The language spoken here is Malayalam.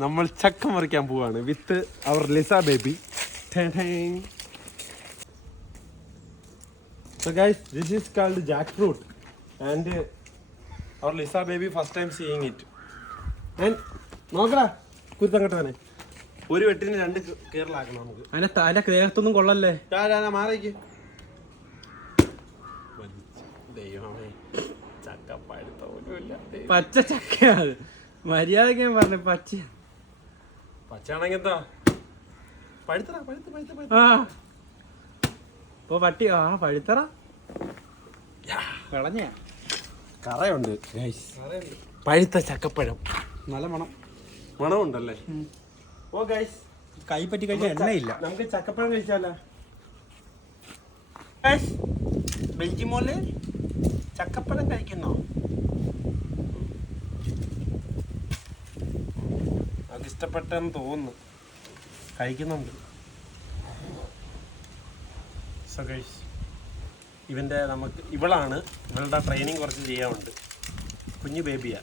നമ്മൾ ചക്ക മറിക്കാൻ പോവാണ് with our Lisa baby. So guys, this is called jackfruit and our Lisa baby first time seeing it. And നോക്കടാ കുരുത്തങ്ങട്ടവനെ ഒരു വെട്ടിന് 2 കേരളാക്കണം നമുക്ക്. അതിന്റെ ദേഹത്തൊന്നും കൊള്ളല്ലേ. മാറിക്ക്. ദൈവമേ ചക്ക പഴുത്ത പോലുമില്ല. പച്ച ചക്കയാണ് മര്യാദക്ക് ഞാൻ പറഞ്ഞ പച്ചയാണെങ്കിൽ എന്താ പഴുത്തറ പഴുത്ത്. ആ ഇപ്പൊ പട്ടി പഴുത്തറ കളഞ്ഞ കറയുണ്ട് പഴുത്ത ചക്കപ്പഴം. നല്ല മണമുണ്ടല്ലേ. ഓ ഗൈസ് കൈ പറ്റി കഴിച്ച എണ്ണയില്ല. നമുക്ക് ചക്കപ്പഴം കഴിച്ചാലോ. ബെഞ്ചിമോള് ചക്കപ്പഴം കഴിക്കുന്നോ? അത് ഇഷ്ടപ്പെട്ടെന്ന് തോന്നുന്നു. കഴിക്കുന്നുണ്ട്. സോ ഗൈസ് ഇവളുടെ ട്രെയിനിങ് കുറച്ച് ചെയ്യാനുണ്ട്. കുഞ്ഞു ബേബിയാ.